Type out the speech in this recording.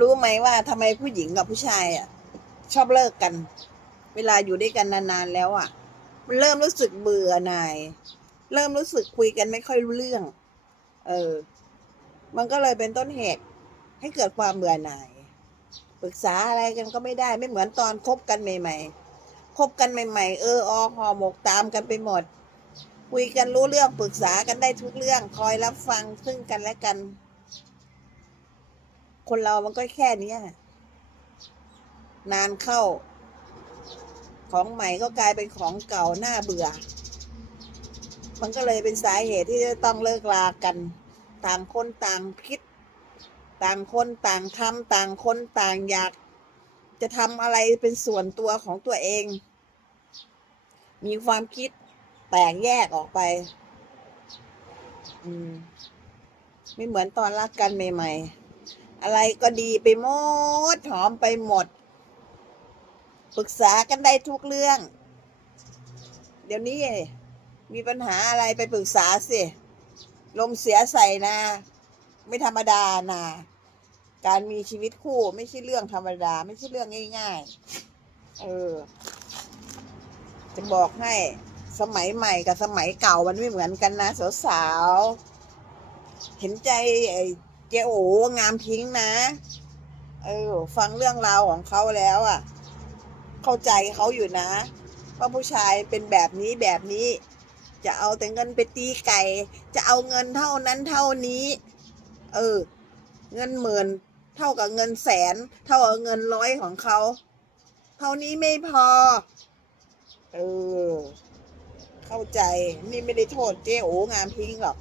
รู้ไหมว่าทำไมผู้หญิงกับผู้ชายอะ ชอบเลิกกัน เวลาอยู่ด้วยกันนานๆแล้วอะ มันเริ่มรู้สึกเบื่อหน่าย เริ่มรู้สึกคุยกันไม่ค่อยรู้เรื่อง เออ มันก็เลยเป็นต้นเหตุ ให้เกิดความเบื่อหน่ายปรึกษาอะไรกันก็ไม่ได้ไม่เหมือนตอนคบกันใหม่ ๆ คบกันใหม่ ๆ เออออหอหมกตามกันไปหมด คุยกันรู้เรื่องปรึกษากันได้ทุกเรื่องคอยรับฟังซึ่งกันและกัน คนเรามันก็แค่นี้นานเข้า ของใหม่ก็กลายเป็นของเก่าหน้าเบื่อ มันก็เลยเป็นสาเหตุที่จะต้องเลิกลากัน ต่างคนต่างคิด ต่างคนต่างทำต่างคนต่างอยากจะทำอะไรเป็นส่วนตัวของตัวเอง มีความคิดแตกแยกออกไป อืม ไม่เหมือนตอนรักกันใหม่ ๆ อะไรก็ดีไปหมด หอมไปหมด ปรึกษากันได้ทุกเรื่อง เดี๋ยวนี้ มีปัญหาอะไรไปปรึกษาสิ ลมเสียใส่นะ ไม่ธรรมดานะการมีชีวิตคู่ไม่ใช่เรื่องธรรมดา ไม่ใช่เรื่องง่าย ๆ เออ จะบอกให้สมัยใหม่กับสมัยเก่ามันไม่เหมือนกันนะสาวๆ เห็นใจไอ้ เจ้โองามทิ้งนะ เออ ฟังเรื่องราวของเขาแล้วอะ เข้าใจเขาอยู่นะ ว่าผู้ชายเป็นแบบนี้แบบนี้ จะเอาแต่เงินไปตีไก่ จะเอาเงินเท่านั้นเท่านี้ เออ เงินหมื่นเท่ากับเงินแสน เท่ากับเงินร้อยของเขา เท่านี้ไม่พอ เออ เข้าใจ นี่ไม่ได้โทษเจ๊โองามพิงหรอก